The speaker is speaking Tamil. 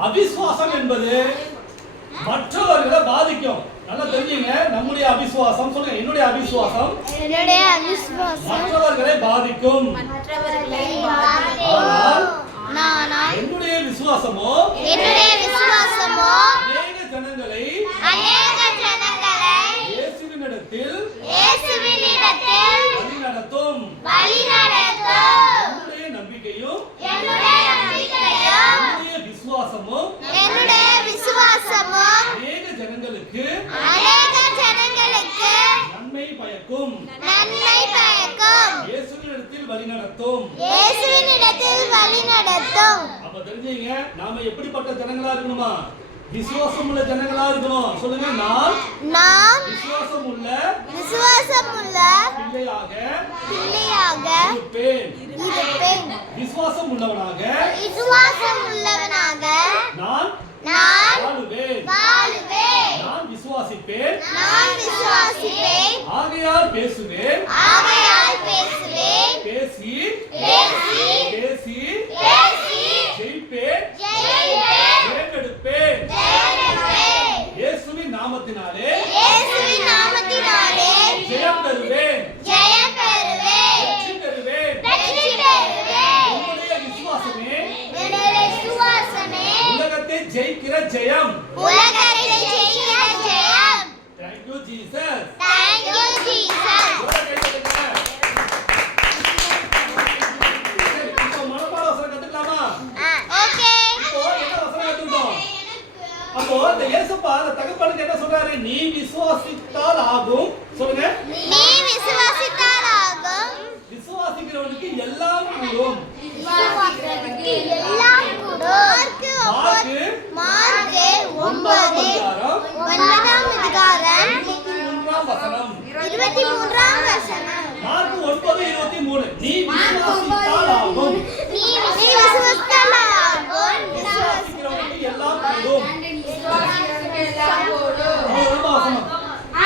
அவிசுவாசம் என்பது மற்றவர்களை பாதிக்கும். நல்லா தெரிஞ்சுங்க நம்முடைய அவிசுவாசம் சொல்லுங்க என்னுடைய அவிசுவாசம் என்னுடைய அவிசுவாசம் மற்றவர்களை பாதிக்கும். மற்றவர்களை ஆனால் என்னுடைய விசுவாசமோ என்னுடைய ஜனங்களுக்கு நன்மை பயக்கும். நன்மை பயக்கும். இயேசுவினிடத்தில் வழிநடத்தும் இயேசுவினிடத்தில் வழிநடத்தும் அப்ப தெரிஞ்சுங்க நாம எப்படிப்பட்ட ஜனங்களா இருக்கணுமா? விசுவாசம் உள்ள ஜனங்களா இருக்கணும். சொல்லுங்க நான் நாம் விசுவாசம் உள்ள விசுவாசமுள்ள பிள்ளையாக பிள்ளையாக இருப்பேன். இருப்பேன். விசுவாசம் உள்ளவனாக விசுவாசம் உள்ளவனாக நான் நான் வாழுவேன் வாழுவேன் நான் விசுவாசிப்பேன் நான் விசுவாசிப்பேன் ஆகையால் பேசுவேன். ஆகையால் பேசுவேன். பேசி பேசி பேசி பேசி ஜெயிப்பேன். ஜெயிப்பேன். தேர்ந்தெடுப்பேன். ஜெயமெடுப்பேன் இயேசுவின் நாமத்தினாலே இயேசுவின் நாமத்தினாலே ஜெயம் பெறுவேன். ஜெயம் பெறுவேன். வெற்றி பெறுவேன். வெற்றி பெறுவேன். உங்களுடைய விசுவாசமே என்னுடைய விசுவாசமே உலகத்தை ஜெயிக்கிற ஜெயம். உலகத்தை இயேசுப்பா அந்த தகப்பனுக்கு என்ன சொல்றாரு? நீ விசுவாசித்தால் ஆகும். சொல்லுங்க. நீ விசுவாசித்தாலாகும் விசுவாசிக்கிறவனுக்கு எல்லாம் கூடும். எல்லாம் கூடும். மார்க்கு மார்க்கு ஒன்பதாம் ஒன்பது. அதிகாரம் ஒன்பதாம் அதிகாரம் இருபத்தி மூன்றாம் வசனம். இருபத்தி மூன்றாம் வசனம். மார்க்கு ஒன்பது இருபத்தி மூணு. நீ விசுவாசித்தால் 성공.